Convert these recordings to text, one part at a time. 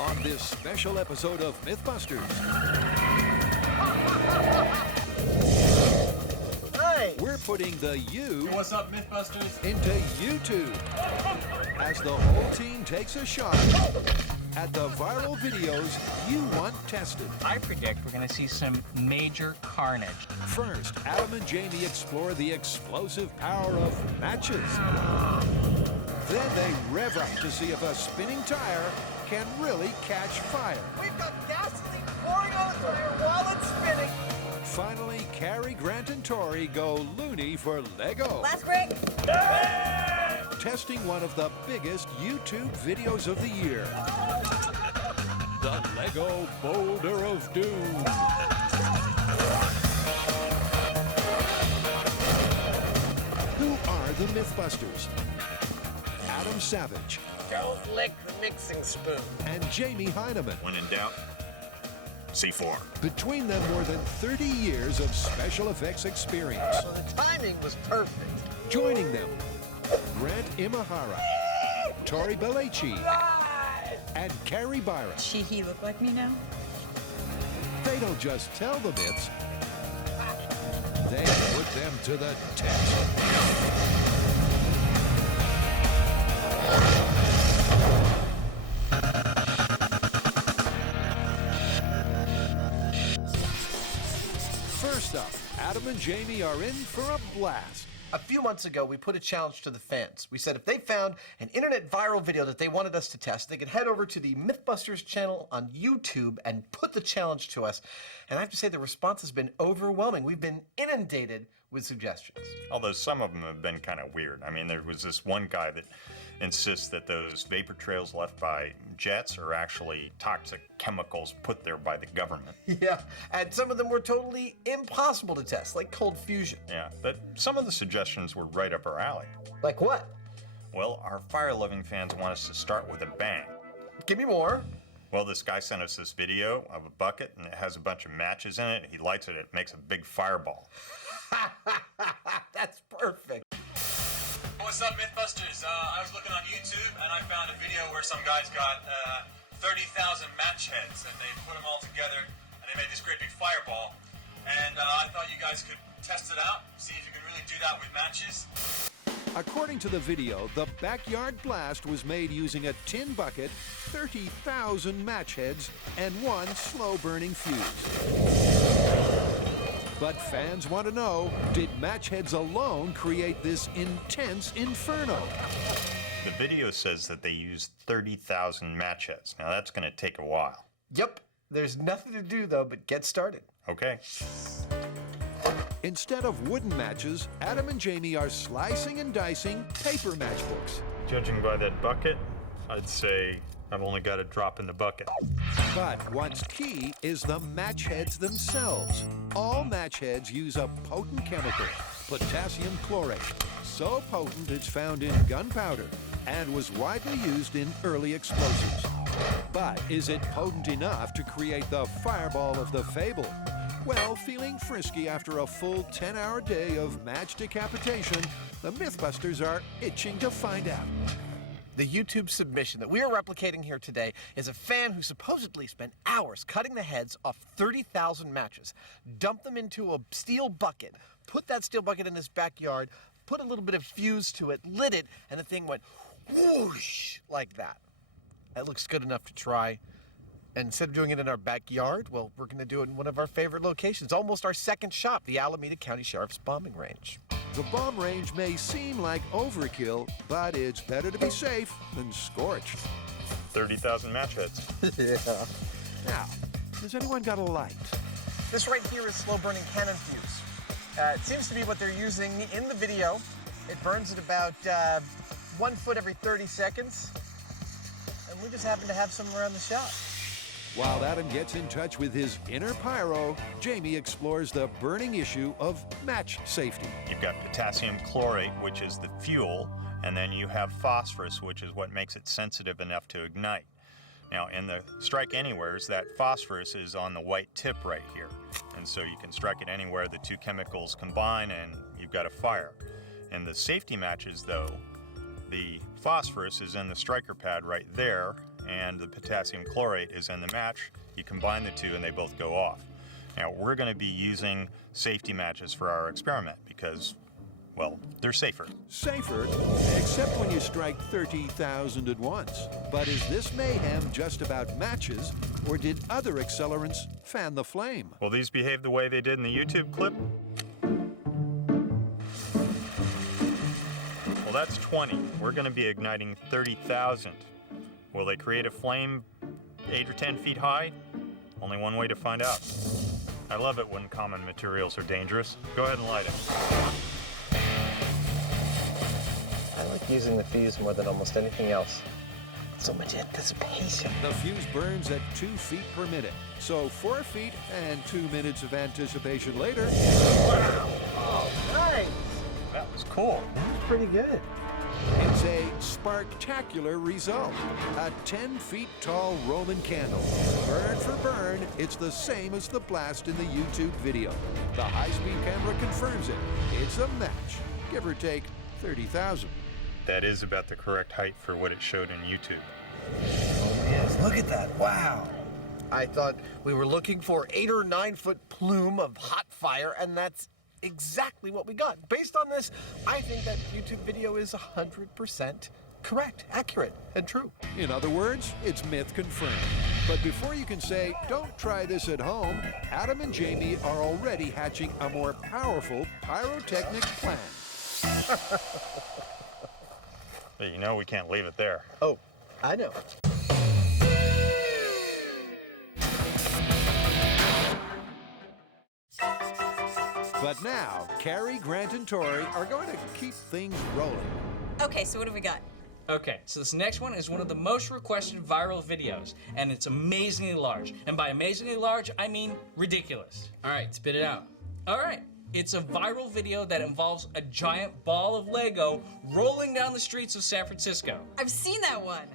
on this special episode of MythBusters. Hey! We're putting the U Hey, what's up, MythBusters? into YouTube as the whole team takes a shot at the viral videos you want tested. I predict we're going to see some major carnage. First, Adam and Jamie explore the explosive power of matches. Then they rev up to see if a spinning tire can really catch fire. We've got gasoline pouring on the tire while it's spinning. Finally, Carrie, Grant, and Tori go loony for Lego. Last break. Testing one of the biggest YouTube videos of the year. The Lego Boulder of Doom. Who are the MythBusters? Adam Savage Don't lick the mixing spoon. and Jamie Heineman. When in doubt, C4. Between them, more than 30 years of special effects experience. So the timing was perfect. Joining them, Grant Imahara, Tori Belleci, and Carrie Byron. He look like me now? They don't just tell the myths, they put them to the test. First up, Adam and Jamie are in for a blast. A few months ago, we put a challenge to the fans. We said if they found an internet viral video that they wanted us to test, they could head over to the MythBusters channel on YouTube and put the challenge to us. And I have to say, the response has been overwhelming. We've been inundated with suggestions. Although some of them have been kind of weird. I mean, there was this one guy that insists that those vapor trails left by jets are actually toxic chemicals put there by the government. Yeah, and some of them were totally impossible to test, like cold fusion. Yeah, but some of the suggestions were right up our alley. Like what? Well, our fire-loving fans want us to start with a bang. Give me more. Well, this guy sent us this video of a bucket, and it has a bunch of matches in it. He lights it, it makes a big fireball. That's perfect. What's up, MythBusters? I was looking on YouTube and I found a video where some guys got 30,000 Matchheads and they put them all together and they made this great big fireball. And I thought you guys could test it out, see if you can really do that with matches. According to the video, the backyard blast was made using a tin bucket, 30,000 match heads, and one slow-burning fuse. But fans want to know, did match heads alone create this intense inferno? The video says that they used 30,000 match heads. Now, that's going to take a while. Yep, there's nothing to do though but get started. Okay. Instead of wooden matches, Adam and Jamie are slicing and dicing paper matchbooks. Judging by that bucket, I'd say I've only got a drop in the bucket. But what's key is the match heads themselves. All match heads use a potent chemical, potassium chlorate. So potent it's found in gunpowder and was widely used in early explosives. But is it potent enough to create the fireball of the fable? Well, feeling frisky after a full 10-hour day of match decapitation, the MythBusters are itching to find out. The YouTube submission that we are replicating here today is a fan who supposedly spent hours cutting the heads off 30,000 matches, dumped them into a steel bucket, put that steel bucket in his backyard, put a little bit of fuse to it, lit it, and the thing went whoosh like that. That looks good enough to try. And instead of doing it in our backyard, well, we're going to do it in one of our favorite locations, almost our second shop, the Alameda County Sheriff's Bombing Range. The bomb range may seem like overkill, but it's better to be safe than scorched. 30,000 match heads. Yeah. Now, has anyone got a light? This right here is slow-burning cannon fuse. It seems to be what they're using in the video. It burns at about 1 foot every 30 seconds. And we just happen to have some around the shop. While Adam gets in touch with his inner pyro, Jamie explores the burning issue of match safety. You've got potassium chlorate, which is the fuel, and then you have phosphorus, which is what makes it sensitive enough to ignite. Now, in the strike anywheres, that phosphorus is on the white tip right here. And so you can strike it anywhere the two chemicals combine and you've got a fire. In the safety matches, though, the phosphorus is in the striker pad right there, and the potassium chlorate is in the match. You combine the two and they both go off. Now, we're going to be using safety matches for our experiment because, well, they're safer. Safer, except when you strike 30,000 at once. But is this mayhem just about matches, or did other accelerants fan the flame? Will these behave the way they did in the YouTube clip? Well, that's 20. We're going to be igniting 30,000. Will they create a flame 8 or 10 feet high? Only one way to find out. I love it when common materials are dangerous. Go ahead and light it. I like using the fuse more than almost anything else. So much anticipation. The fuse burns at 2 feet per minute. So 4 feet and 2 minutes of anticipation later. Wow! Oh, nice! That was cool. That's pretty good. It's a sparktacular result. A 10 feet tall Roman candle. Burn for burn, it's the same as the blast in the YouTube video. The high-speed camera confirms it. It's a match, give or take 30,000. That is about the correct height for what it showed in YouTube. Oh, yes. Look at that. Wow. I thought we were looking for 8 or 9 foot plume of hot fire, and that's exactly what we got. Based on this, I think that YouTube video is 100% correct, accurate, and true. In other words, it's myth confirmed. But before you can say, don't try this at home, Adam and Jamie are already hatching a more powerful pyrotechnic plan. But you know we can't leave it there. Oh, I know. But now, Carrie, Grant, and Tori are going to keep things rolling. Okay, so what have we got? Okay, so this next one is one of the most requested viral videos, and it's amazingly large. And by amazingly large, I mean ridiculous. All right, spit it out. All right, it's a viral video that involves a giant ball of Lego rolling down the streets of San Francisco. I've seen that one.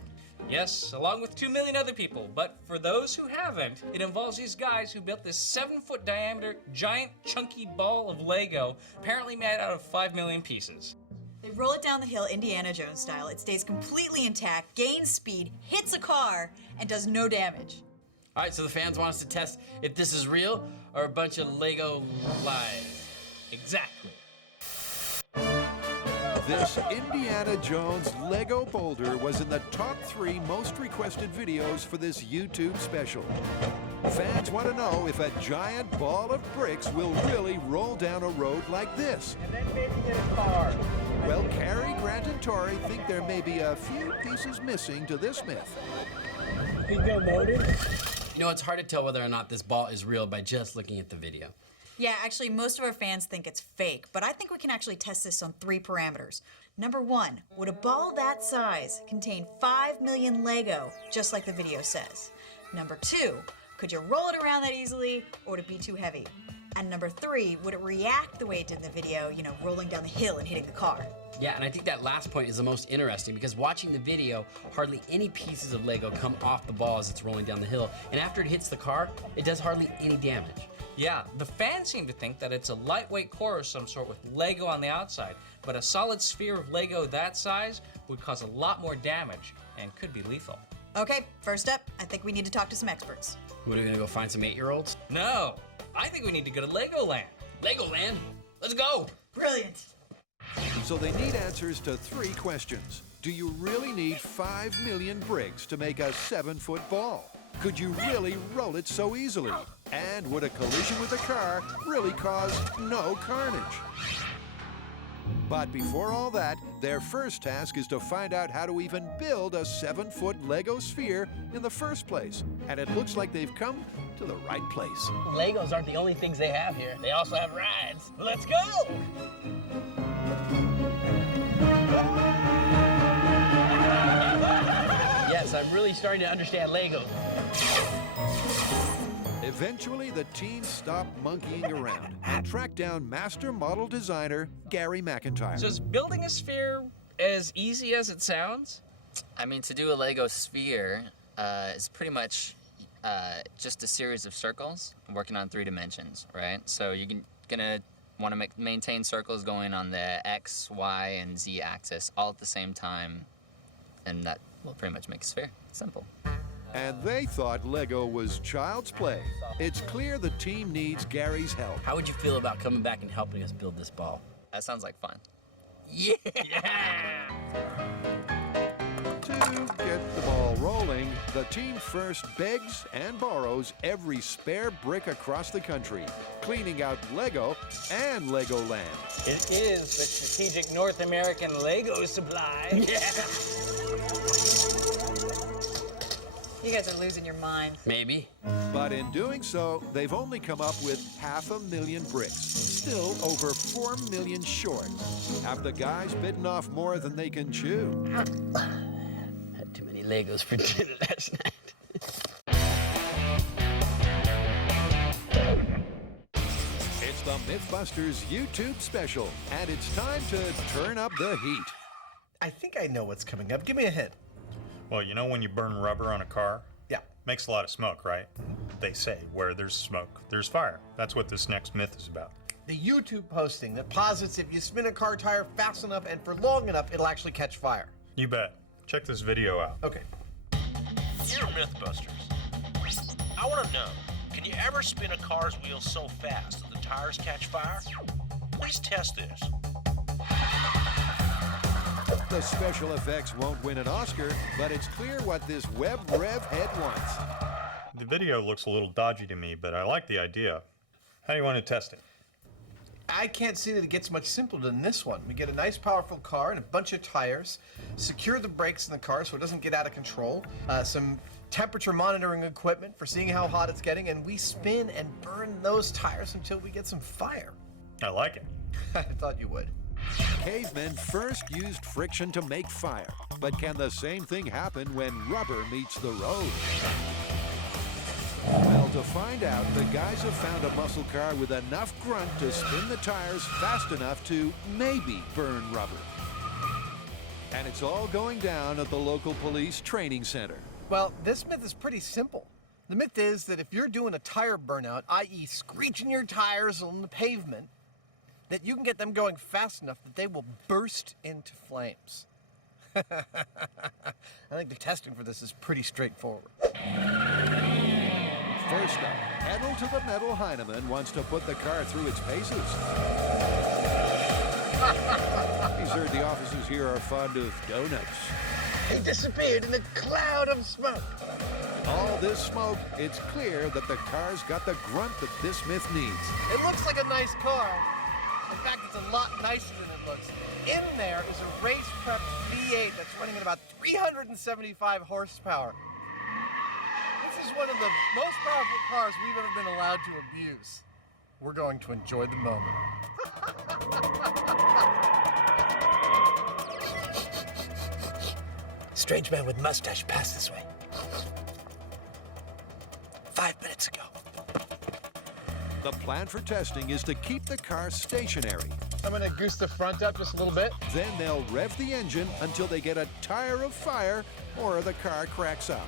Yes, along with 2 million other people. But for those who haven't, it involves these guys who built this 7-foot diameter, giant, chunky ball of Lego, apparently made out of 5 million pieces. They roll it down the hill Indiana Jones style. It stays completely intact, gains speed, hits a car, and does no damage. All right, so the fans want us to test if this is real or a bunch of Lego lies. Exactly. This Indiana Jones Lego boulder was in the top 3 most requested videos for this YouTube special. Fans want to know if a giant ball of bricks will really roll down a road like this. And then maybe hit a car. Well, Carrie, Grant, and Tori think there may be a few pieces missing to this myth. Think they're loaded? You know, it's hard to tell whether or not this ball is real by just looking at the video. Yeah, actually, most of our fans think it's fake, but I think we can actually test this on 3 parameters. Number 1, would a ball that size contain 5 million Lego, just like the video says? Number 2, could you roll it around that easily, or would it be too heavy? And number 3, would it react the way it did in the video, you know, rolling down the hill and hitting the car? Yeah, and I think that last point is the most interesting because watching the video, hardly any pieces of Lego come off the ball as it's rolling down the hill, and after it hits the car, it does hardly any damage. Yeah, the fans seem to think that it's a lightweight core of some sort with Lego on the outside, but a solid sphere of Lego that size would cause a lot more damage and could be lethal. Okay, first up, I think we need to talk to some experts. What, are we gonna go find some 8-year-olds? No, I think we need to go to Legoland. Legoland? Let's go! Brilliant. So they need answers to 3 questions. Do you really need 5 million bricks to make a 7-foot ball? Could you really roll it so easily? And would a collision with a car really cause no carnage? But before all that, their first task is to find out how to even build a 7-foot Lego sphere in the first place. And it looks like they've come to the right place. Legos aren't the only things they have here. They also have rides. Let's go! Yes, I'm really starting to understand Lego. Eventually, the team stopped monkeying around and tracked down master model designer Gary McIntyre. So is building a sphere as easy as it sounds? I mean, to do a Lego sphere is pretty much just a series of circles working on 3 dimensions, right? So you're gonna want to maintain circles going on the X, Y, and Z axis all at the same time, and We'll pretty much make a sphere. Simple. And they thought Lego was child's play. It's clear the team needs Gary's help. How would you feel about coming back and helping us build this ball? That sounds like fun. Yeah! To get the ball rolling, the team first begs and borrows every spare brick across the country, cleaning out Lego and Legoland. It is the Strategic North American Lego Supply. You guys are losing your mind. Maybe. But in doing so, they've only come up with 500,000 bricks, still over 4 million short. Have the guys bitten off more than they can chew? Had too many Legos for dinner last night. It's the MythBusters YouTube special, and it's time to turn up the heat. I think I know what's coming up. Give me a hint. Well, you know when you burn rubber on a car? Yeah. Makes a lot of smoke, right? They say where there's smoke, there's fire. That's what this next myth is about. The YouTube posting that posits if you spin a car tire fast enough and for long enough, it'll actually catch fire. You bet. Check this video out. Okay. Dear MythBusters, I want to know, can you ever spin a car's wheels so fast that the tires catch fire? Please test this. The special effects won't win an Oscar, but it's clear what this web rev head wants. The video looks a little dodgy to me, but I like the idea. How do you want to test it? I can't see that it gets much simpler than this one. We get a nice powerful car and a bunch of tires, secure the brakes in the car so it doesn't get out of control, some temperature monitoring equipment for seeing how hot it's getting, and we spin and burn those tires until we get some fire. I like it. I thought you would. Cavemen first used friction to make fire, but can the same thing happen when rubber meets the road? Well, to find out, the guys have found a muscle car with enough grunt to spin the tires fast enough to maybe burn rubber. And it's all going down at the local police training center. Well, this myth is pretty simple. The myth is that if you're doing a tire burnout, i.e. screeching your tires on the pavement, that you can get them going fast enough that they will burst into flames. I think the testing for this is pretty straightforward. First up, pedal to the metal Heinemann wants to put the car through its paces. He's heard the officers here are fond of donuts. He disappeared in a cloud of smoke. All this smoke, it's clear that the car's got the grunt that this myth needs. It looks like a nice car. In fact, it's a lot nicer than it looks. In there is a race-prepped V8 that's running at about 375 horsepower. This is one of the most powerful cars we've ever been allowed to abuse. We're going to enjoy the moment. Strange man with mustache passed this way. 5 minutes ago. The plan for testing is to keep the car stationary. I'm gonna goose the front up just a little bit. Then they'll rev the engine until they get a tire of fire or the car cracks up.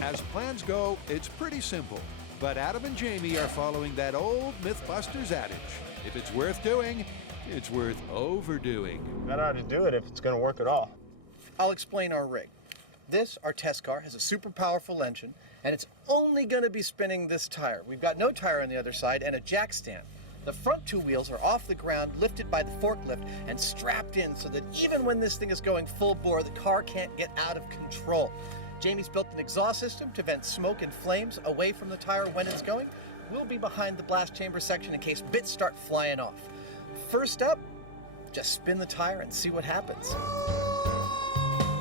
As plans go, it's pretty simple. But Adam and Jamie are following that old MythBusters adage. If it's worth doing, it's worth overdoing. That ought to do it if it's going to work at all. I'll explain our rig. This, our test car, has a super powerful engine, and it's only going to be spinning this tire. We've got no tire on the other side and a jack stand. The front 2 wheels are off the ground, lifted by the forklift, and strapped in so that even when this thing is going full bore, the car can't get out of control. Jamie's built an exhaust system to vent smoke and flames away from the tire when it's going. We'll be behind the blast chamber section in case bits start flying off. First up, just spin the tire and see what happens.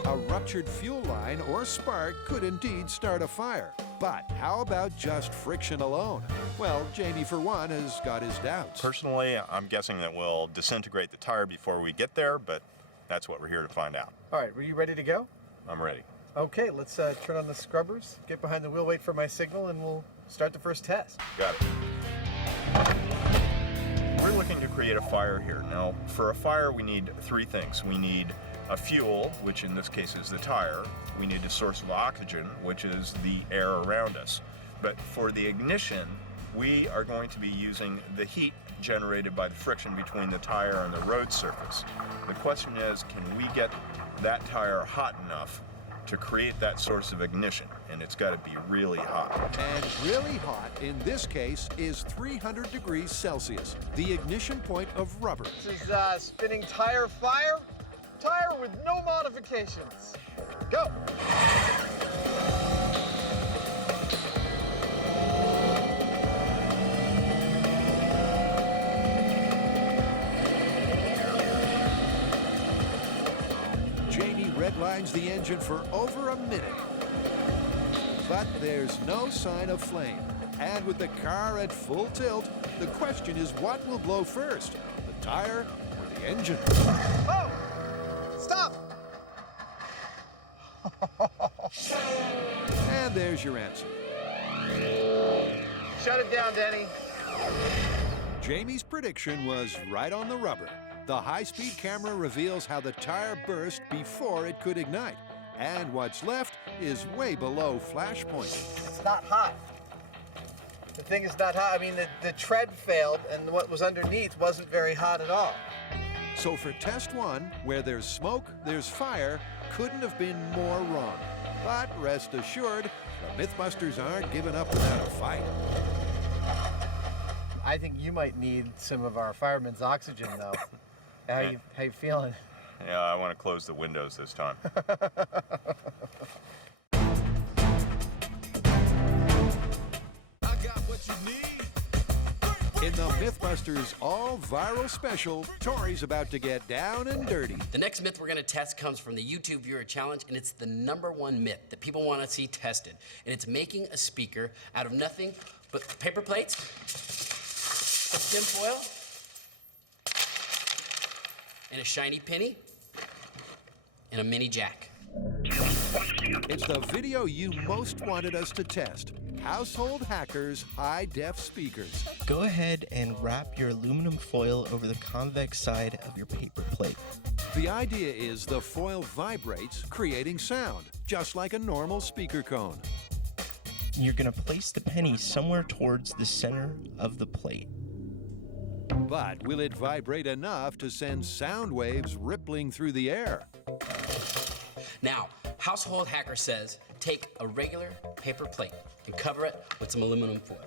A ruptured fuel line or spark could indeed start a fire. But how about just friction alone? Well, Jamie, for one, has got his doubts. Personally, I'm guessing that we'll disintegrate the tire before we get there, but that's what we're here to find out. All right, were you ready to go? I'm ready. Okay, let's turn on the scrubbers, get behind the wheel, wait for my signal, and we'll start the first test. Got it. We're looking to create a fire here. Now, for a fire, we need 3 things. We need a fuel, which in this case is the tire. We need a source of oxygen, which is the air around us. But for the ignition, we are going to be using the heat generated by the friction between the tire and the road surface. The question is, can we get that tire hot enough to create that source of ignition, and it's got to be really hot. And really hot, in this case, is 300 degrees Celsius, the ignition point of rubber. This is spinning tire fire. Tire with no modifications. Go! Jamie redlines the engine for over a minute. But there's no sign of flame. And with the car at full tilt, the question is what will blow first, the tire or the engine? Oh! Stop! And there's your answer. Shut it down, Denny. Jamie's prediction was right on the rubber. The high-speed camera reveals how the tire burst before it could ignite. And what's left is way below flash point. It's not hot. The thing is not hot. I mean, the tread failed, and what was underneath wasn't very hot at all. So for test one, where there's smoke, there's fire, couldn't have been more wrong. But rest assured, the MythBusters aren't giving up without a fight. I think you might need some of our firemen's oxygen, though. How you feeling? Yeah, I want to close the windows this time. In the MythBusters all-viral special, Tori's about to get down and dirty. The next myth we're going to test comes from the YouTube Viewer Challenge, and it's the #1 myth that people want to see tested. And it's making a speaker out of nothing but paper plates, tin foil, and a shiny penny, and a mini jack. It's the video you most wanted us to test. Household Hackers high-def speakers. Go ahead and wrap your aluminum foil over the convex side of your paper plate. The idea is the foil vibrates, creating sound, just like a normal speaker cone. You're going to place the penny somewhere towards the center of the plate. But will it vibrate enough to send sound waves rippling through the air? Now, Household Hacker says take a regular paper plate and cover it with some aluminum foil.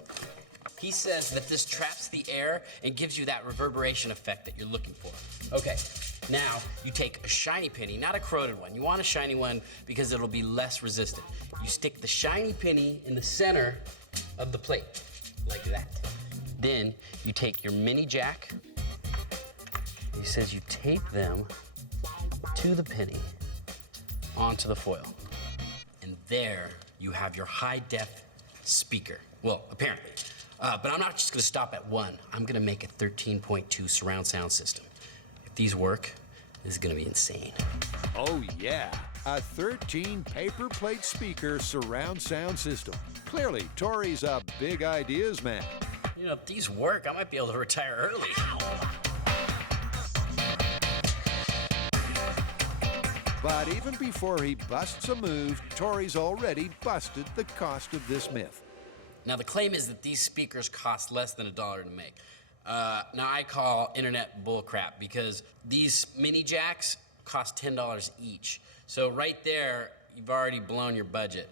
He says that this traps the air and gives you that reverberation effect that you're looking for. Okay, now you take a shiny penny, not a corroded one. You want a shiny one because it'll be less resistant. You stick the shiny penny in the center of the plate, like that. Then you take your mini jack. He says you tape them to the penny onto the foil. And there you have your high-def speaker. Well, apparently. But I'm not just gonna stop at one. I'm gonna make a 13.2 surround sound system. If these work, this is gonna be insane. Oh yeah, a 13 paper plate speaker surround sound system. Clearly, Tori's a big ideas man. You know, if these work, I might be able to retire early. But even before he busts a move, Tori's already busted the cost of this myth. Now, the claim is that these speakers cost less than $1 to make. Now, I call internet bullcrap because these mini jacks cost $10 each. So right there, you've already blown your budget.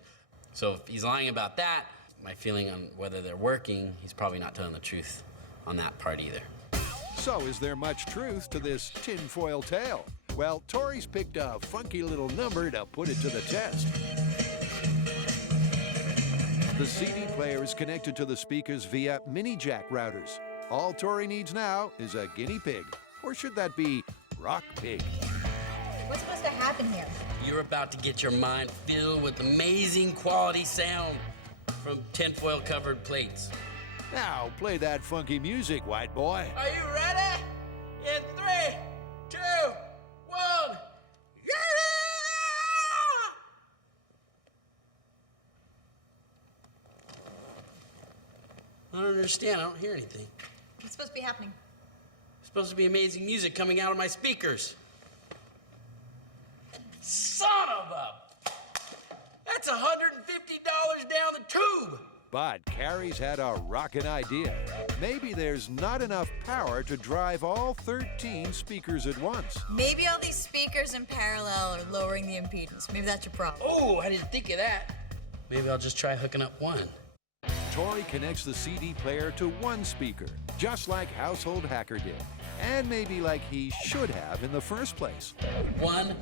So if he's lying about that, my feeling on whether they're working, he's probably not telling the truth on that part either. So is there much truth to this tinfoil tale? Well, Tori's picked a funky little number to put it to the test. The CD player is connected to the speakers via mini jack routers. All Tori needs now is a guinea pig. Or should that be rock pig? What's supposed to happen here? You're about to get your mind filled with amazing quality sound from tinfoil covered plates. Now, play that funky music, white boy. Are you ready? In 3, 2, 1, yeah! I don't understand. I don't hear anything. What's supposed to be happening? It's supposed to be amazing music coming out of my speakers. Son of a... That's $150 down the tube. But Carrie's had a rockin' idea. Maybe there's not enough power to drive all 13 speakers at once. Maybe all these speakers in parallel are lowering the impedance. Maybe that's your problem. Oh, I didn't think of that. Maybe I'll just try hooking up one. Tori connects the CD player to one speaker, just like Household Hacker did. And maybe like he should have in the first place. One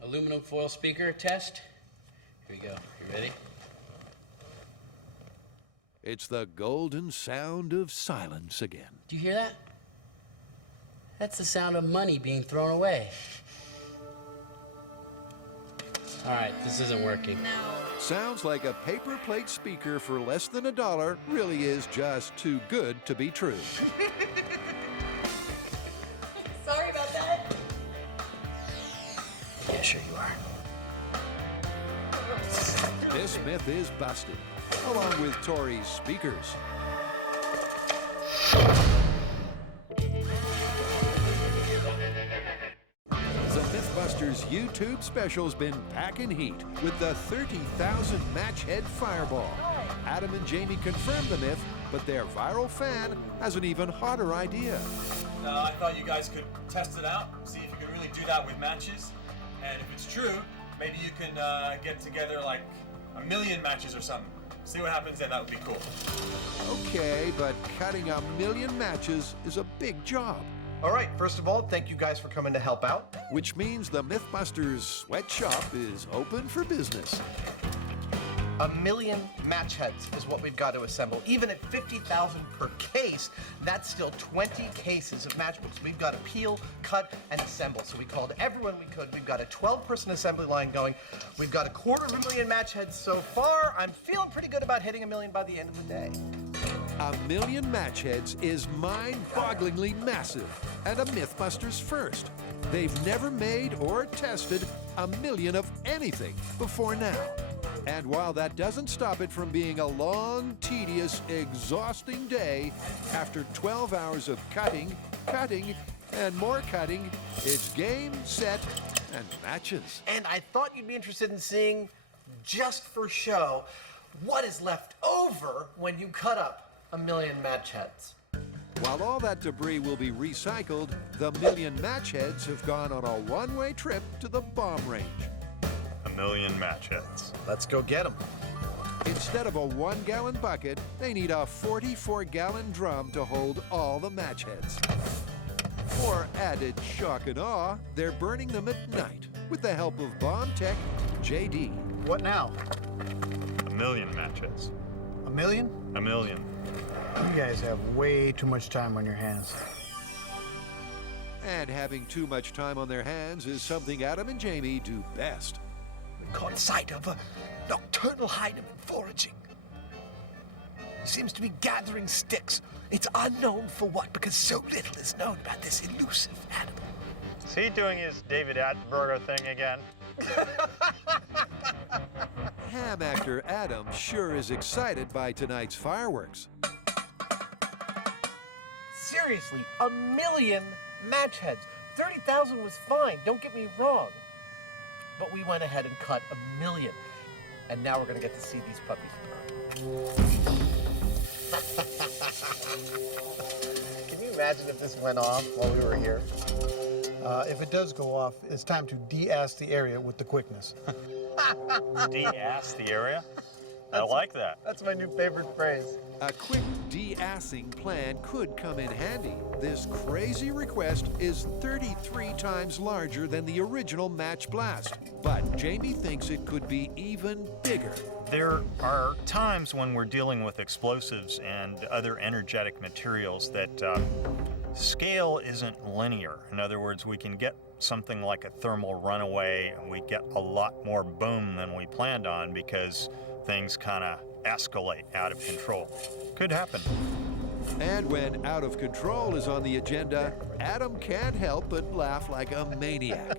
aluminum foil speaker test. Here we go. You ready? It's the golden sound of silence again. Do you hear that? That's the sound of money being thrown away. All right, this isn't working. Sounds like a paper plate speaker for less than $1 really is just too good to be true. Sorry about that. Yeah, sure you are. This myth is busted, along with Tori's speakers. The MythBusters YouTube special's been packing heat with the 30,000 Matchhead Fireball. Adam and Jamie confirmed the myth, but their viral fan has an even hotter idea. I thought you guys could test it out, see if you could really do that with matches. And if it's true, maybe you can get together like 1 million matches or something. See what happens then, that would be cool. Okay, but cutting 1 million matches is a big job. All right, first of all, thank you guys for coming to help out. Which means the MythBusters sweatshop is open for business. 1 million match heads is what we've got to assemble. Even at 50,000 per case, that's still 20 cases of matchbooks we've got to peel, cut, and assemble. So we called everyone we could. We've got a 12-person assembly line going. We've got 250,000 match heads so far. I'm feeling pretty good about hitting 1 million by the end of the day. 1 million match heads is mind-bogglingly massive and a MythBusters first. They've never made or tested 1 million of anything before now. And while that doesn't stop it from being a long, tedious, exhausting day, after 12 hours of cutting, and more cutting, it's game, set, and matches. And I thought you'd be interested in seeing, just for show, what is left over when you cut up 1 million match heads. While all that debris will be recycled, the 1 million match heads have gone on a one-way trip to the bomb range. 1 million match heads. Let's go get them. Instead of a 1-gallon bucket, they need a 44-gallon drum to hold all the match heads. For added shock and awe, they're burning them at night with the help of bomb tech JD. What now? 1 million match heads. 1 million? 1 million. You guys have way too much time on your hands. And having too much time on their hands is something Adam and Jamie do best. We caught sight of a nocturnal Heinemann foraging. He seems to be gathering sticks. It's unknown for what, because so little is known about this elusive animal. Is he doing his David Attenborough thing again? Ham actor Adam sure is excited by tonight's fireworks. Seriously, 1 million match heads. 30,000 was fine, don't get me wrong. But we went ahead and cut 1 million. And now we're gonna get to see these puppies burn. Can you imagine if this went off while we were here? If it does go off, it's time to de-ass the area with the quickness. De-ass the area? I like that. That's my new favorite phrase. A quick de-assing plan could come in handy. This crazy request is 33 times larger than the original match blast. But Jamie thinks it could be even bigger. There are times when we're dealing with explosives and other energetic materials that scale isn't linear. In other words, we can get something like a thermal runaway and we get a lot more boom than we planned on because things kind of escalate out of control. Could happen. And when out of control is on the agenda, Adam can't help but laugh like a maniac.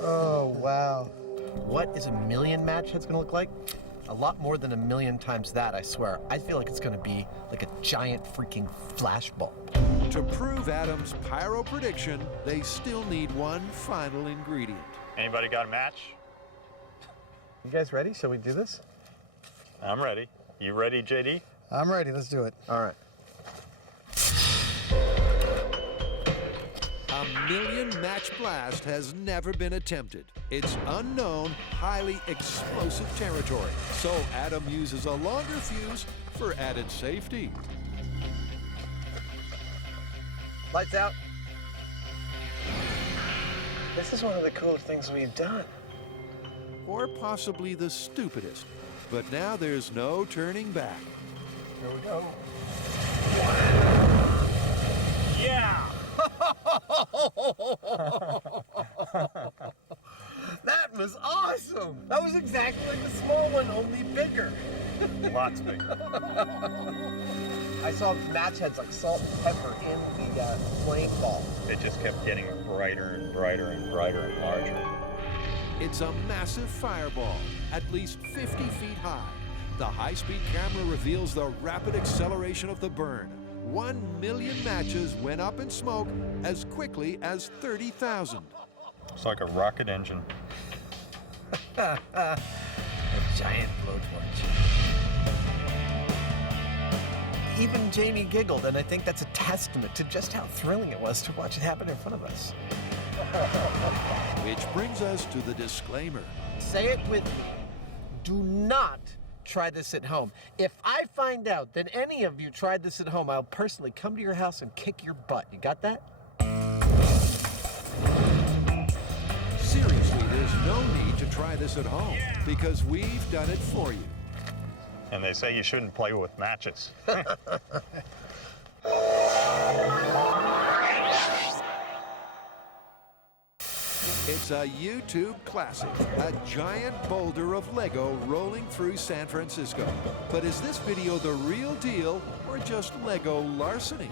Oh, wow. What is 1 million match heads gonna look like? A lot more than 1 million times that, I swear. I feel like it's gonna be like a giant freaking flashbulb. To prove Adam's pyro prediction, they still need one final ingredient. Anybody got a match? You guys ready? Shall we do this? I'm ready. You ready, JD? I'm ready. Let's do it. All right. 1,000,000 match blast has never been attempted. It's unknown, highly explosive territory. So Adam uses a longer fuse for added safety. Lights out. This is one of the coolest things we've done. Or possibly the stupidest. But now there's no turning back. Here we go. Yeah! That was awesome! That was exactly like the small one, only bigger. Lots bigger. I saw Matchheads like salt and pepper in the flame ball. It just kept getting brighter and brighter and brighter and larger. It's a massive fireball, at least 50 feet high. The high-speed camera reveals the rapid acceleration of the burn. 1,000,000 matches went up in smoke as quickly as 30,000. It's like a rocket engine. A giant blowtorch. Even Jamie giggled, and I think that's a testament to just how thrilling it was to watch it happen in front of us. Which brings us to the disclaimer. Say it with me. Do not try this at home. If I find out that any of you tried this at home, I'll personally come to your house and kick your butt. You got that? Seriously, there's no need to try this at home because we've done it for you. And they say you shouldn't play with matches. It's a YouTube classic, a giant boulder of Lego rolling through San Francisco. But is this video the real deal or just Lego larceny?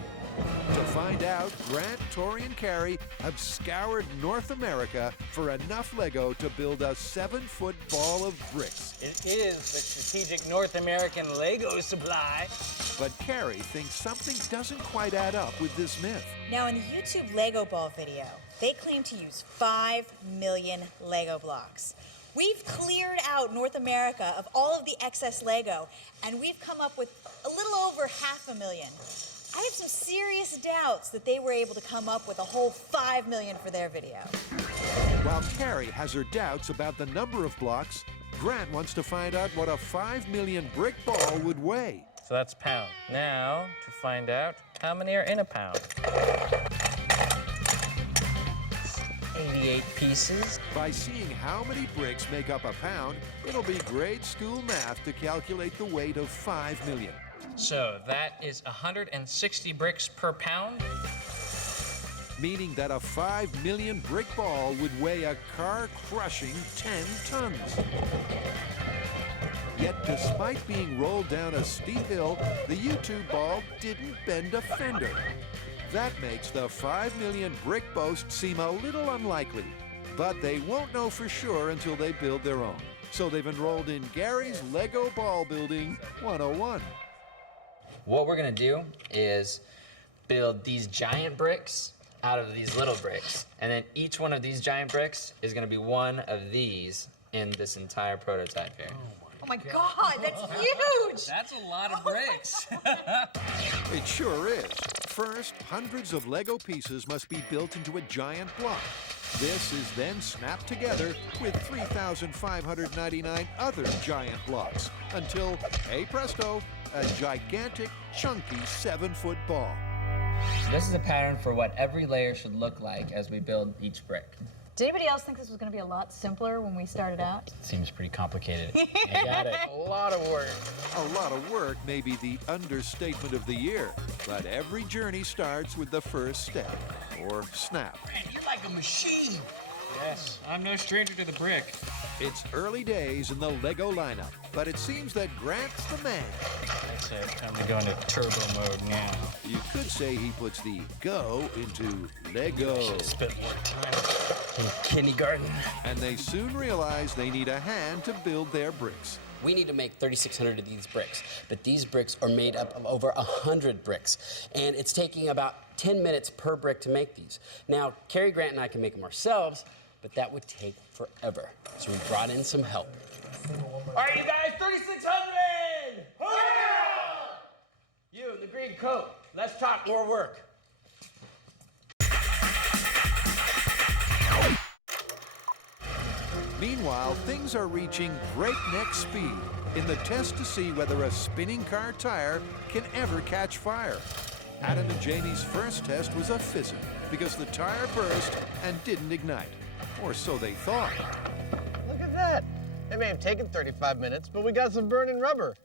To find out, Grant, Tori, and Carrie have scoured North America for enough Lego to build a 7-foot ball of bricks. It is the strategic North American Lego supply. But Carrie thinks something doesn't quite add up with this myth. Now, in the YouTube Lego ball video, they claim to use 5 million Lego blocks. We've cleared out North America of all of the excess Lego, and we've come up with a little over 500,000. I have some serious doubts that they were able to come up with a whole 5 million for their video. While Carrie has her doubts about the number of blocks, Grant wants to find out what a 5 million brick ball would weigh. So that's pound. Now, to find out how many are in a pound. 88 pieces. By seeing how many bricks make up a pound, it'll be grade school math to calculate the weight of 5 million. So that is 160 bricks per pound. Meaning that a 5 million brick ball would weigh a car-crushing 10 tons. Yet despite being rolled down a steep hill, the YouTube ball didn't bend a fender. That makes the 5 million brick boast seem a little unlikely. But they won't know for sure until they build their own. So they've enrolled in Gary's Lego Ball Building 101. What we're gonna do is build these giant bricks out of these little bricks. And then each one of these giant bricks is gonna be one of these in this entire prototype here. Oh my God, that's huge! That's a lot of bricks. It sure is. First, hundreds of Lego pieces must be built into a giant block. This is then snapped together with 3,599 other giant blocks until, hey presto, a gigantic, chunky 7-foot ball. This is a pattern for what every layer should look like as we build each brick. Did anybody else think this was going to be a lot simpler when we started out? Seems pretty complicated. I got it. A lot of work. A lot of work may be the understatement of the year, but every journey starts with the first step, or snap. Man, you're like a machine. Yes, I'm no stranger to the brick. It's early days in the Lego lineup, but it seems that Grant's the man. That's it. Time to go into turbo mode now. You could say he puts the go into Lego. Spent more time in kindergarten. And they soon realize they need a hand to build their bricks. We need to make 3,600 of these bricks, but these bricks are made up of over 100 bricks, and it's taking about 10 minutes per brick to make these. Now, Cary Grant and I can make them ourselves, but that would take forever. So we brought in some help. All right, you guys, 3,600! Hurrah! You in the green coat, let's talk more work. Meanwhile, things are reaching breakneck speed in the test to see whether a spinning car tire can ever catch fire. Adam and Jamie's first test was a fizzle because the tire burst and didn't ignite. Or so they thought. Look at that. It may have taken 35 minutes, but we got some burning rubber.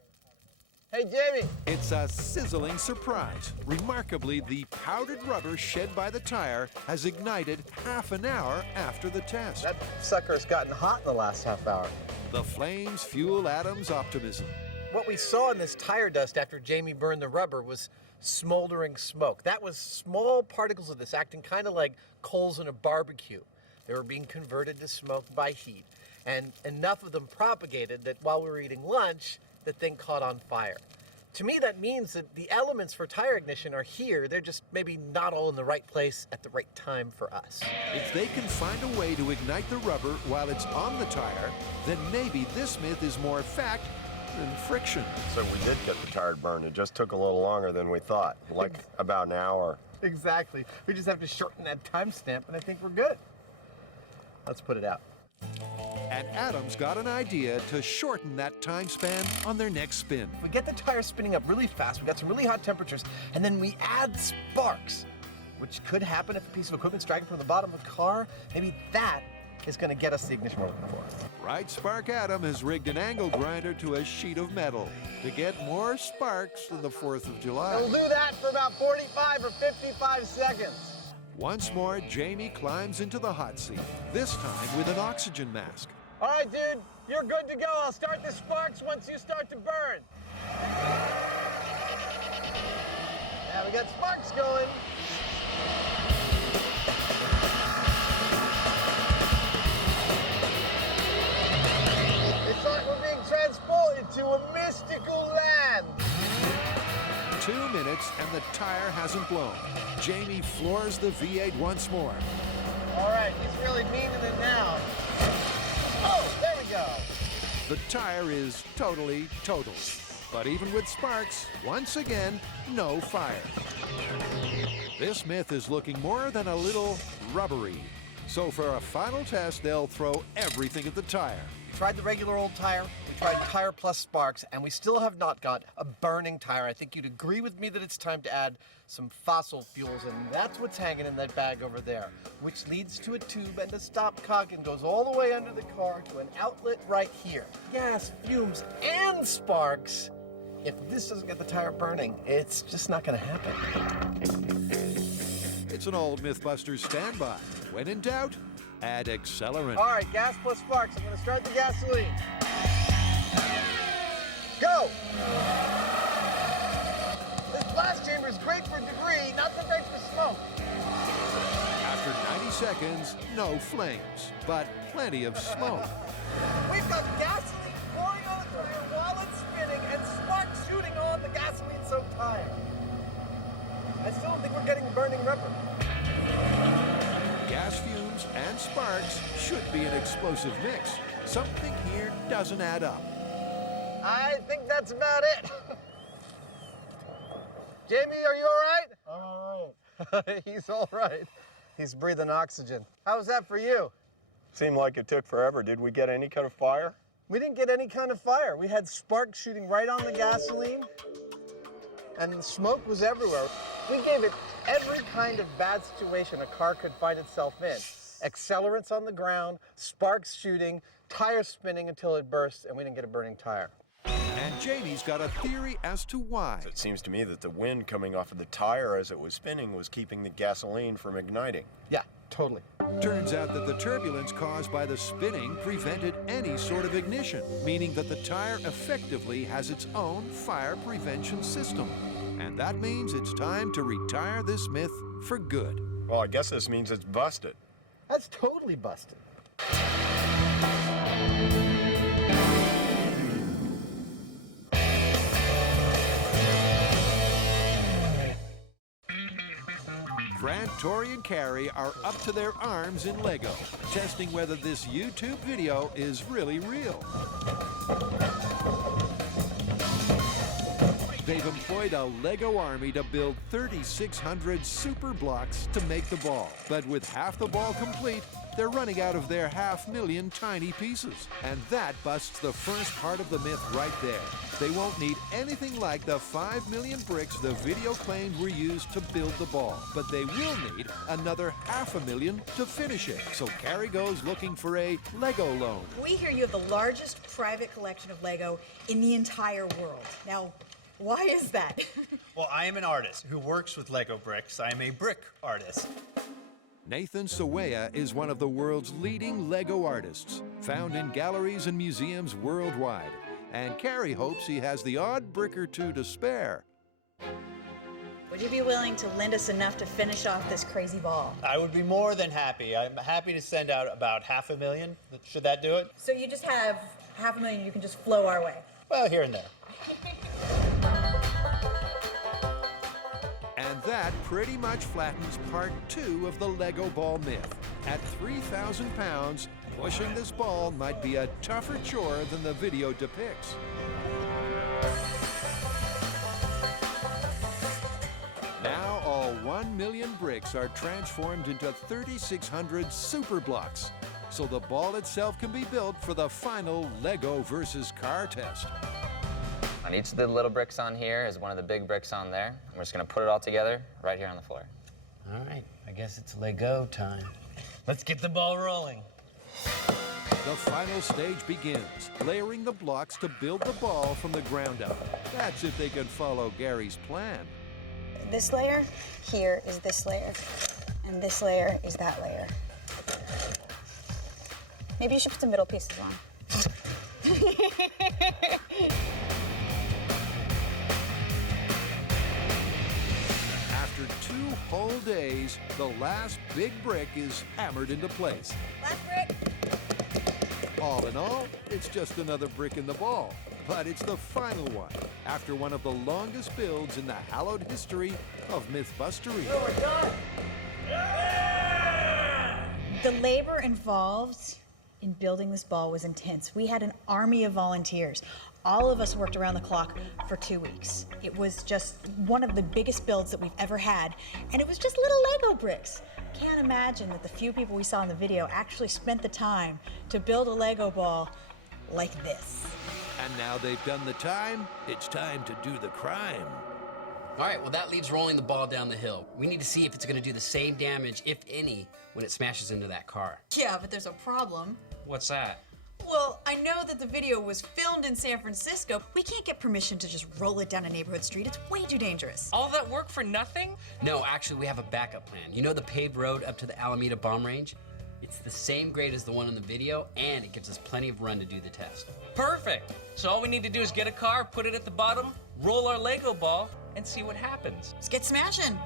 Hey, Jamie. It's a sizzling surprise. Remarkably, the powdered rubber shed by the tire has ignited half an hour after the test. That sucker's gotten hot in the last half hour. The flames fuel Adam's optimism. What we saw in this tire dust after Jamie burned the rubber was smoldering smoke. That was small particles of this acting kind of like coals in a barbecue. They were being converted to smoke by heat. And enough of them propagated that while we were eating lunch, the thing caught on fire. To me, that means that the elements for tire ignition are here. They're just maybe not all in the right place at the right time for us. If they can find a way to ignite the rubber while it's on the tire, then maybe this myth is more fact than friction. So we did get the tire burned. It just took a little longer than we thought, like about an hour. Exactly. We just have to shorten that timestamp, and I think we're good. Let's put it out. And Adam's got an idea to shorten that time span on their next spin. We get the tire spinning up really fast, we got some really hot temperatures, and then we add sparks, which could happen if a piece of equipment's dragging from the bottom of a car. Maybe that is going to get us the ignition we're looking for. Right Spark Adam has rigged an angle grinder to a sheet of metal to get more sparks than the 4th of July. We'll do that for about 45 or 55 seconds. Once more, Jamie climbs into the hot seat, this time with an oxygen mask. All right, dude, you're good to go. I'll start the sparks once you start to burn. Now we got sparks going. It's like we're being transported to a mystical land. 2 minutes and the tire hasn't blown. Jamie floors the V8 once more. All right, he's really meaning it now. Oh, there we go. The tire is totally total. But even with sparks, once again, no fire. This myth is looking more than a little rubbery. So for a final test, they'll throw everything at the tire. We tried the regular old tire, we tried tire plus sparks, and we still have not got a burning tire. I think you'd agree with me that it's time to add some fossil fuels, and that's what's hanging in that bag over there, which leads to a tube and a stopcock and goes all the way under the car to an outlet right here. Gas, fumes, and sparks. If this doesn't get the tire burning, it's just not going to happen. It's an old MythBusters standby. When in doubt, add accelerant. All right, gas plus sparks. I'm going to start the gasoline. Go! This blast chamber is great for debris, not so great for smoke. After 90 seconds, no flames, but plenty of smoke. We've got gasoline pouring on the tire while it's spinning and sparks shooting on the gasoline-soaked tire. I still don't think we're getting burning rubber. Gas fumes and sparks should be an explosive mix. Something here doesn't add up. I think that's about it. Jamie, are you all right? He's all right. He's breathing oxygen. How was that for you? Seemed like it took forever. Did we get any kind of fire? We didn't get any kind of fire. We had sparks shooting right on the gasoline, and the smoke was everywhere. We gave it every kind of bad situation a car could find itself in. Accelerants on the ground, sparks shooting, tires spinning until it burst, and we didn't get a burning tire. And Jamie's got a theory as to why. It seems to me that the wind coming off of the tire as it was spinning was keeping the gasoline from igniting. Yeah, totally. Turns out that the turbulence caused by the spinning prevented any sort of ignition, meaning that the tire effectively has its own fire prevention system. And that means it's time to retire this myth for good. Well, I guess this means it's busted. That's totally busted. Tori and Carrie are up to their arms in Lego, testing whether this YouTube video is really real. They've employed a Lego army to build 3,600 super blocks to make the ball. But with half the ball complete, they're running out of their 500,000 tiny pieces. And that busts the first part of the myth right there. They won't need anything like the 5 million bricks the video claimed were used to build the ball. But they will need another 500,000 to finish it. So Carrie goes looking for a Lego loan. We hear you have the largest private collection of Lego in the entire world. Now, why is that? Well, I am an artist who works with Lego bricks. I am a brick artist. Nathan Sawaya is one of the world's leading Lego artists, found in galleries and museums worldwide. And Carrie hopes he has the odd brick or two to spare. Would you be willing to lend us enough to finish off this crazy ball? I would be more than happy. I'm happy to send out about 500,000. Should that do it? So you just have 500,000 you can just flow our way? Well, here and there. And that pretty much flattens part 2 of the Lego ball myth. At 3,000 pounds, pushing this ball might be a tougher chore than the video depicts. Now all 1 million bricks are transformed into 3,600 super blocks, so the ball itself can be built for the final Lego versus car test. On each of the little bricks on here is one of the big bricks on there. And we're just gonna put it all together right here on the floor. All right, I guess it's Lego time. Let's get the ball rolling. The final stage begins, layering the blocks to build the ball from the ground up. That's if they can follow Gary's plan. This layer here is this layer, and this layer is that layer. Maybe you should put the middle pieces on. After 2 whole days, the last big brick is hammered into place. Last brick. All in all, it's just another brick in the ball. But it's the final one, after one of the longest builds in the hallowed history of MythBustery. We're done! The labor involved in building this ball was intense. We had an army of volunteers. All of us worked around the clock for 2 weeks. It was just one of the biggest builds that we've ever had, and it was just little Lego bricks. Can't imagine that the few people we saw in the video actually spent the time to build a Lego ball like this. And now they've done the time, it's time to do the crime. All right, well, that leaves rolling the ball down the hill. We need to see if it's gonna do the same damage, if any, when it smashes into that car. Yeah, but there's a problem. What's that? Well, I know that the video was filmed in San Francisco. We can't get permission to just roll it down a neighborhood street. It's way too dangerous. All that work for nothing? No, actually, we have a backup plan. You know the paved road up to the Alameda bomb range? It's the same grade as the one in the video, and it gives us plenty of run to do the test. Perfect. So all we need to do is get a car, put it at the bottom, roll our Lego ball, and see what happens. Let's get smashing.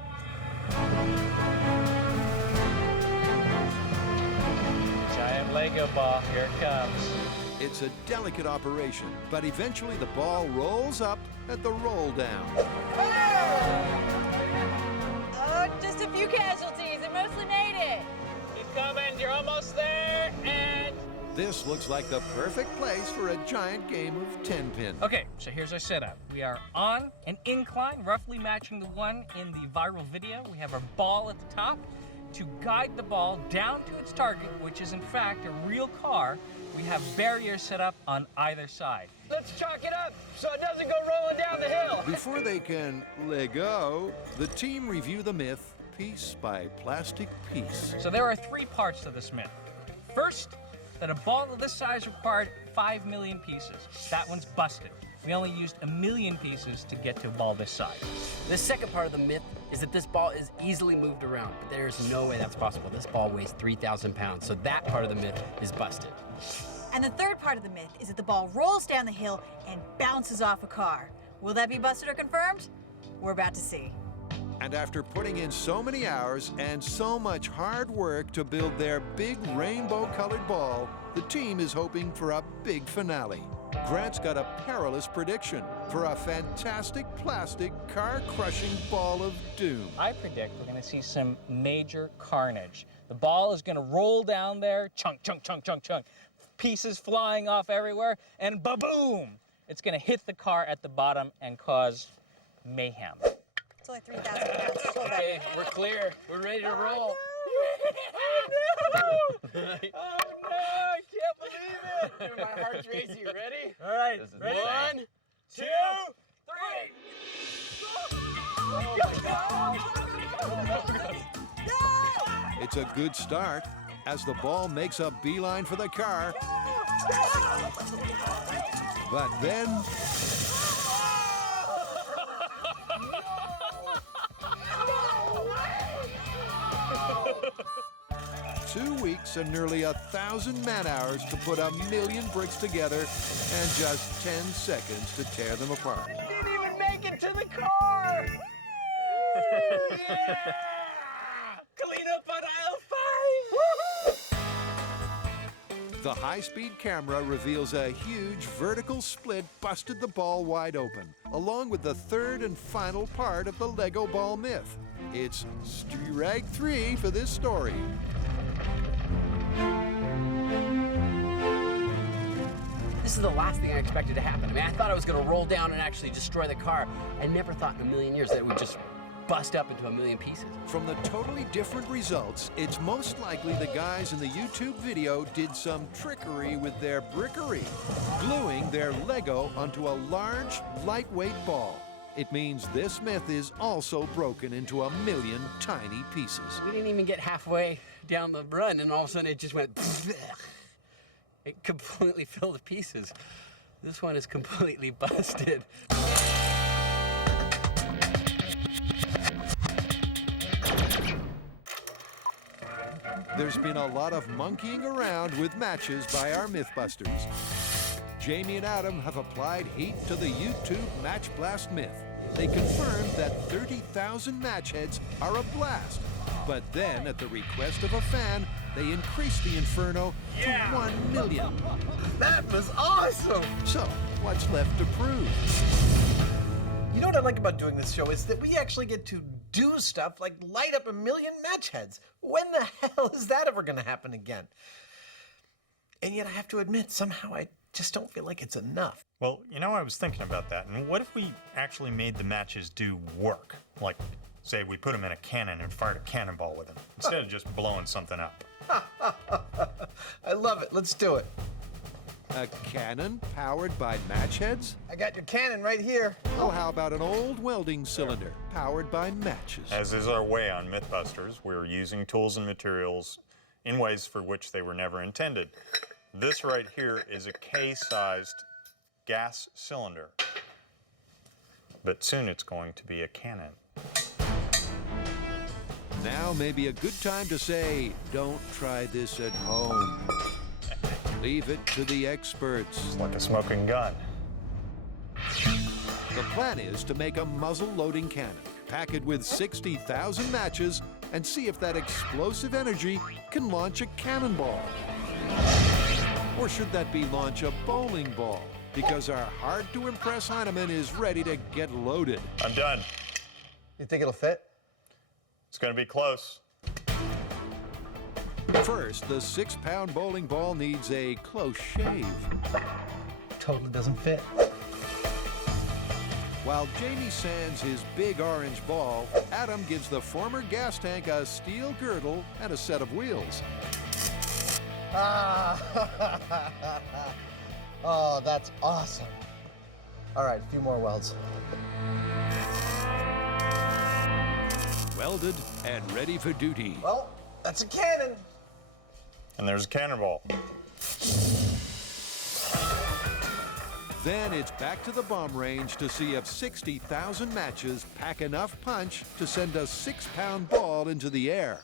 Giant Lego ball, here it comes. It's a delicate operation, but eventually the ball rolls up at the roll down. Oh, just a few casualties. It mostly made it. Keep coming, you're almost there, and... This looks like the perfect place for a giant game of 10-pin. Okay, so here's our setup. We are on an incline, roughly matching the one in the viral video. We have our ball at the top. To guide the ball down to its target, which is in fact a real car, we have barriers set up on either side. Let's chalk it up so it doesn't go rolling down the hill. Before they can let go, the team review the myth piece by plastic piece. So there are 3 parts to this myth. First, that a ball of this size required 5 million pieces. That one's busted. We only used 1 million pieces to get to a ball this size. The second part of the myth is that this ball is easily moved around, but there's no way that's possible. This ball weighs 3,000 pounds, so that part of the myth is busted. And the third part of the myth is that the ball rolls down the hill and bounces off a car. Will that be busted or confirmed? We're about to see. And after putting in so many hours and so much hard work to build their big rainbow-colored ball, the team is hoping for a big finale. Grant's got a perilous prediction for a fantastic plastic car-crushing ball of doom. I predict we're going to see some major carnage. The ball is going to roll down there, chunk, chunk, chunk, chunk, chunk, pieces flying off everywhere, and ba-boom! It's going to hit the car at the bottom and cause mayhem. It's only 3,000 pounds. Okay, we're clear. We're ready to roll. Oh no! I can't believe it! My heart's racing. You ready? All right, Ready? 1, 2, 3. It's a good start as the ball makes a beeline for the car. But then... 2 weeks and nearly 1,000 man-hours to put 1,000,000 bricks together and just 10 seconds to tear them apart. Didn't even make it to the car! Yeah! Clean up on aisle 5! The high-speed camera reveals a huge vertical split busted the ball wide open, along with the third and final part of the Lego ball myth. It's Strike 3 for this story. This is the last thing I expected to happen. I mean, I thought I was going to roll down and actually destroy the car. I never thought in a million years that it would just bust up into 1,000,000 pieces. From the totally different results, it's most likely the guys in the YouTube video did some trickery with their brickery, gluing their Lego onto a large, lightweight ball. It means this myth is also broken into 1,000,000 tiny pieces. We didn't even get halfway down the run, and all of a sudden it just went... It completely filled the pieces. This one is completely busted. There's been a lot of monkeying around with matches by our MythBusters. Jamie and Adam have applied heat to the YouTube Match Blast myth. They confirmed that 30,000 match heads are a blast. But then, at the request of a fan, they increased the inferno to 1,000,000. That was awesome! So, what's left to prove? You know what I like about doing this show is that we actually get to do stuff like light up 1,000,000 match heads. When the hell is that ever going to happen again? And yet I have to admit, somehow I just don't feel like it's enough. Well, you know, I was thinking about that, and what if we actually made the matches do work? Like, say we put them in a cannon and fired a cannonball with them, instead of just blowing something up. I love it. Let's do it. A cannon powered by match heads? I got your cannon right here. Oh, how about an old welding cylinder powered by matches? As is our way on MythBusters, we're using tools and materials in ways for which they were never intended. This right here is a K-sized gas cylinder, but soon it's going to be a cannon. Now may be a good time to say, don't try this at home. Leave it to the experts. It's like a smoking gun. The plan is to make a muzzle-loading cannon, pack it with 60,000 matches, and see if that explosive energy can launch a cannonball. Or should that be launch a bowling ball? Because our hard-to-impress Heineman is ready to get loaded. I'm done. You think it'll fit? It's going to be close. First, the 6-pound bowling ball needs a close shave. Totally doesn't fit. While Jamie sands his big orange ball, Adam gives the former gas tank a steel girdle and a set of wheels. Oh, that's awesome. All right, a few more welds. Welded and ready for duty. Well, that's a cannon. And there's a cannonball. Then it's back to the bomb range to see if 60,000 matches pack enough punch to send a 6-pound ball into the air.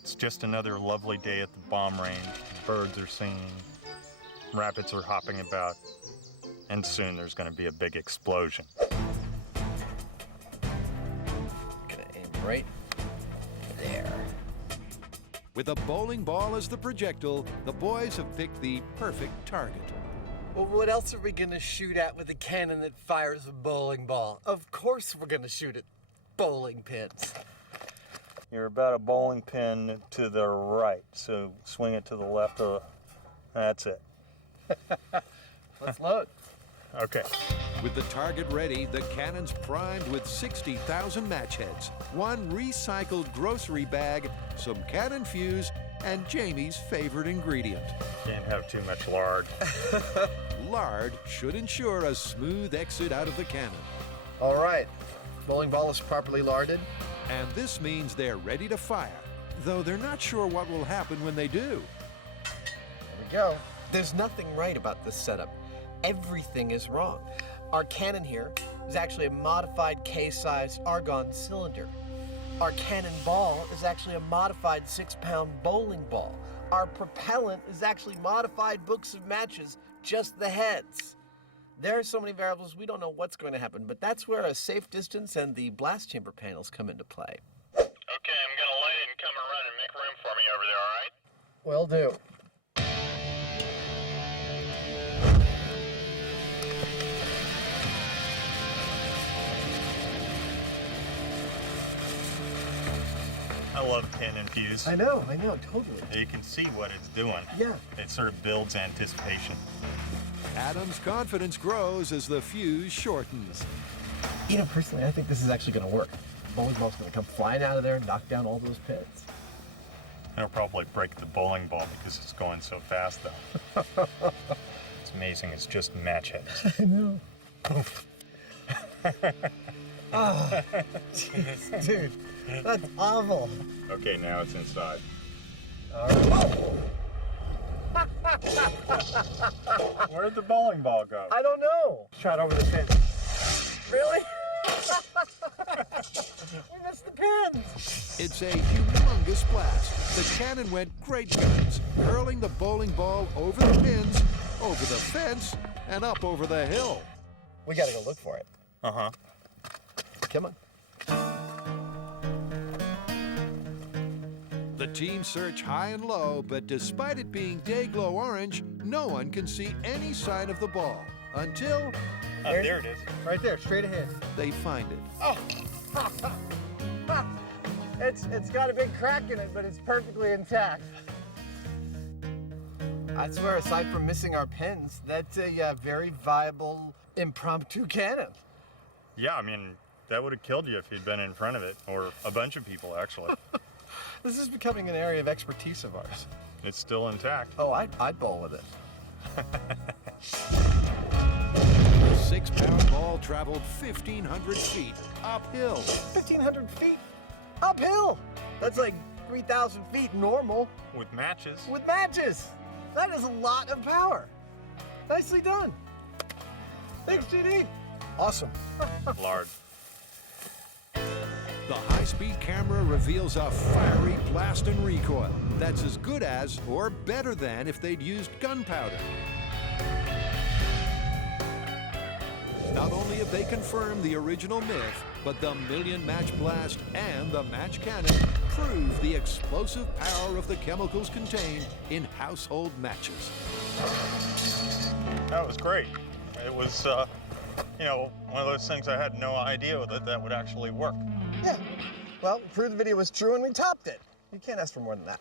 It's just another lovely day at the bomb range. Birds are singing, rabbits are hopping about, and soon there's going to be a big explosion. Gonna aim right there. With a bowling ball as the projectile, the boys have picked the perfect target. Well, what else are we gonna shoot at with a cannon that fires a bowling ball? Of course we're gonna shoot at bowling pins. You're about a bowling pin to the right, so swing it to the left. That's it. Let's load. Okay. With the target ready, the cannon's primed with 60,000 match heads, one recycled grocery bag, some cannon fuse, and Jamie's favorite ingredient. Can't have too much lard. Lard should ensure a smooth exit out of the cannon. All right, bowling ball is properly larded. And this means they're ready to fire, though they're not sure what will happen when they do. There we go. There's nothing right about this setup. Everything is wrong. Our cannon here is actually a modified K-sized argon cylinder. Our cannon ball is actually a modified 6-pound bowling ball. Our propellant is actually modified books of matches, just the heads. There are so many variables, we don't know what's going to happen, but that's where a safe distance and the blast chamber panels come into play. Okay, I'm gonna light it and come around and make room for me over there, all right? Will do. I love cannon fuse. I know, totally. You can see what it's doing. Yeah. It sort of builds anticipation. Adam's confidence grows as the fuse shortens. You know, personally, I think this is actually going to work. The bowling ball's going to come flying out of there and knock down all those pins. It'll probably break the bowling ball because it's going so fast, though. It's amazing. It's just match heads. I know. Oh, jeez, dude, that's awful. Okay, now it's inside. All right. Where'd the bowling ball go? I don't know. Shot over the pin. Really? We missed the pins. It's a humongous blast. The cannon went great guns, hurling the bowling ball over the pins, over the fence, and up over the hill. We got to go look for it. Uh-huh. Come on. The team search high and low, but despite it being day-glow orange, no one can see any sign of the ball until... there it is. Right there, straight ahead. They find it. Oh! It's got a big crack in it, but it's perfectly intact. I swear, aside from missing our pins, that's a very viable impromptu cannon. Yeah, I mean, that would have killed you if you'd been in front of it, or a bunch of people, actually. This is becoming an area of expertise of ours. It's still intact. Oh, I'd bowl with it. The 6-pound ball traveled 1,500 feet uphill. 1,500 feet uphill? That's like 3,000 feet normal. With matches. With matches. That is a lot of power. Nicely done. Thanks, GD. Awesome. Lard. The high-speed camera reveals a fiery blast and recoil that's as good as or better than if they'd used gunpowder. Not only have they confirmed the original myth, but the million match blast and the match cannon prove the explosive power of the chemicals contained in household matches. That was great. It was, you know, one of those things I had no idea that would actually work. Yeah. Well, proved the video was true and we topped it. You can't ask for more than that.